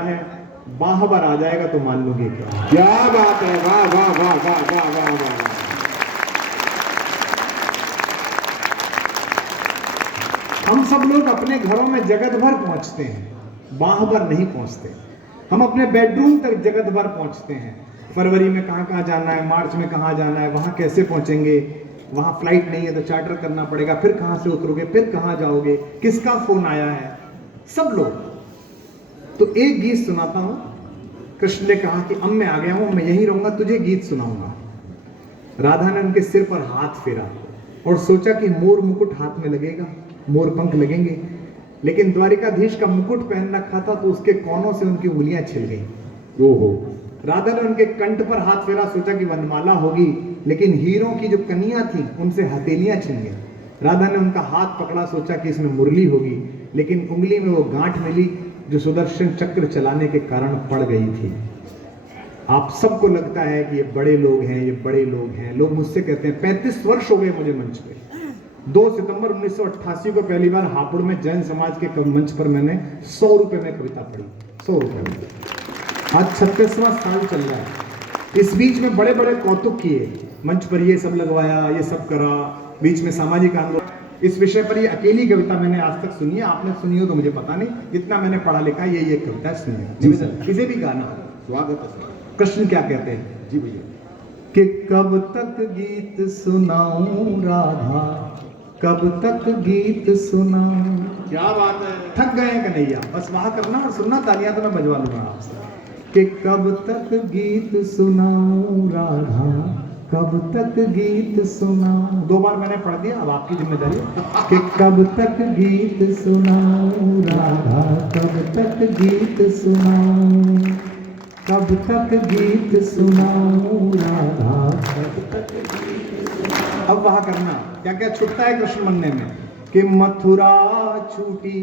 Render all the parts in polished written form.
है, बाहबर आ जाएगा तो मान लोगे क्या। क्या बात है, वाह वाह वाह वाह वाह वाह वाह। हम सब लोग अपने घरों में जगत भर पहुंचते हैं, बाहबर नहीं पहुंचते। हम अपने बेडरूम तक जगत भर पहुंचते हैं। फरवरी में कहां कहां जाना है, मार्च में कहां जाना है, वहां कैसे पहुंचेंगे, वहां फ्लाइट नहीं है तो चार्टर करना पड़ेगा, फिर कहां से उतरोगे, फिर कहां जाओगे, किसका फोन आया है, सब लोग। तो एक गीत सुनाता हूं। कृष्ण ने कहा कि अब मैं आ गया हूं, मैं यहीं रहूंगा, तुझे गीत सुनाऊंगा। राधा ने उनके सिर पर हाथ फेरा और सोचा कि मोर मुकुट हाथ में लगेगा, मोर पंख लगेंगे, लेकिन द्वारिकाधीश का मुकुट पहन रखा था तो उसके कोनों से उनकी उंगलियां छिल गई। ओहो। राधा ने उनके कंठ पर हाथ फेरा, सोचा कि वनमाला होगी, लेकिन हीरों की जो कन्या थी उनसे हथेलियां छिन गई। राधा ने उनका हाथ पकड़ा, सोचा कि इसमें मुरली होगी, लेकिन उंगली में वो गांठ मिली जो सुदर्शन चक्र चलाने के कारण पड़ गई थी। आप सबको लगता है कि ये बड़े लोग हैं, ये बड़े लोग हैं। लोग मुझसे कहते हैं, 35 वर्ष हो गए मुझे मंच पे। 2 सितंबर 1988 को पहली बार हापुड़ में जैन समाज के मंच पर मैंने 100 रुपए में कविता पढ़ी, 100 रुपए में। आज 36वां साल चल रहा है। इस बीच में बड़े बड़े कौतुक किए, मंच पर ये सब लगवाया, ये सब करा, बीच में सामाजिक आंदोलन। इस विषय पर ये अकेली कविता मैंने आज तक सुनी है, आपने सुनी हो तो मुझे पता नहीं, जितना मैंने पढ़ा लिखा ये कविता सुनी है। जी सर। इसे भी गाना। स्वागत है सर। कृष्ण क्या कहते हैं जी भैया। कि कब तक गीत सुनाऊं राधा, कब तक गीत सुनाऊं। क्या बात है। थक गए हैं कन्हैया, बस वहां करना और सुनना, तालियां तो मैं बजवा लूंगा आपसे। कि कब तक गीत सुनाऊं राधा, कब तक गीत सुनाऊं। 2 बार मैंने पढ़ दिया, अब आपकी जिम्मेदारी है। कि कब तक गीत सुनाऊं राधा, कब तक गीत सुनाऊं, कब तक गीत सुनाऊं राधा, कब तक गीत सुनाऊं। अब वहां करना क्या क्या छुटता है कृष्ण बनने में। कि मथुरा छूटी,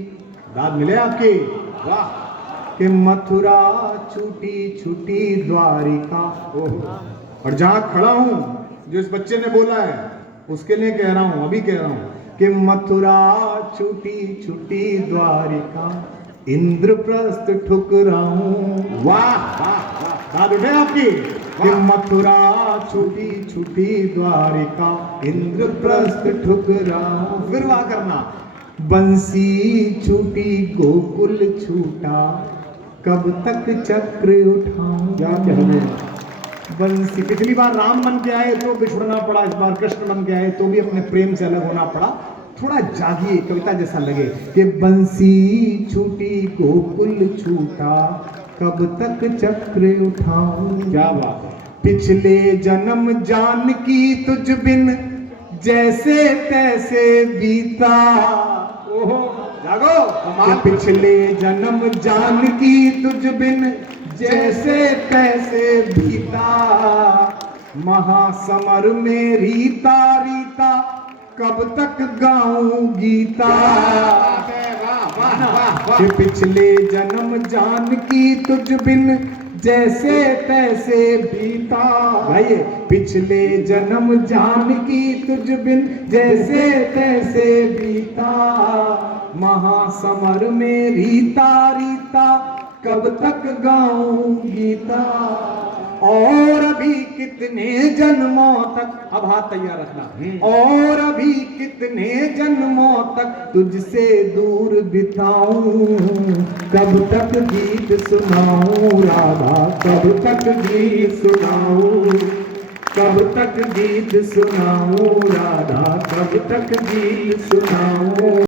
दाद मिले आपके, वाह। कि मथुरा छूटी छूटी द्वारिका। ओहो। और जहां खड़ा हूं, जो इस बच्चे ने बोला है उसके लिए कह रहा हूं, अभी कह रहा हूं कि मथुरा छूटी छूटी द्वारिका, इंद्रप्रस्थ ठुकराऊं। वाह वाह वाह, दाद उठे आपकी। कि मथुरा छूटी छूटी द्वारिका, इंद्रप्रस्थ ठुकराऊं। फिर वाह करना। बंसी छूटी गोकुल छूटा, कब तक चक्र उठाऊं। क्या कहने। बंसी। पिछली बार राम बन के आए तो बिछुड़ना पड़ा, इस बार कृष्ण बन के आए तो भी अपने प्रेम से अलग होना पड़ा। थोड़ा जागिए, कविता जैसा लगे। कि बंसी छूटी गोकुल छूटा, कब तक चक्र उठाऊं। क्या बात है। पिछले जन्म जानकी तुझ बिन जैसे तैसे बीता। ओहो, जागो। कि पिछले जन्म जानकी तुझ बिन जैसे तैसे बीता, महासमर में रीता रीता, कब तक गाऊं गीता। कि पिछले जन्म जानकी तुझ बिन जैसे तैसे बीता। भाई, पिछले जन्म जानकी तुझ बिन जैसे तैसे बीता, महासमर में रीता रीता, कब तक गाऊं गीता। और अभी कितने जन्मों तक, अब हाथ तैयार रखना, और अभी कितने जन्मों तक तुझसे दूर बिताऊं, कब तक गीत सुनाऊं राधा, कब तक गीत सुनाऊं, कब तक गीत सुनाऊं राधा, कब तक गीत सुनाऊं।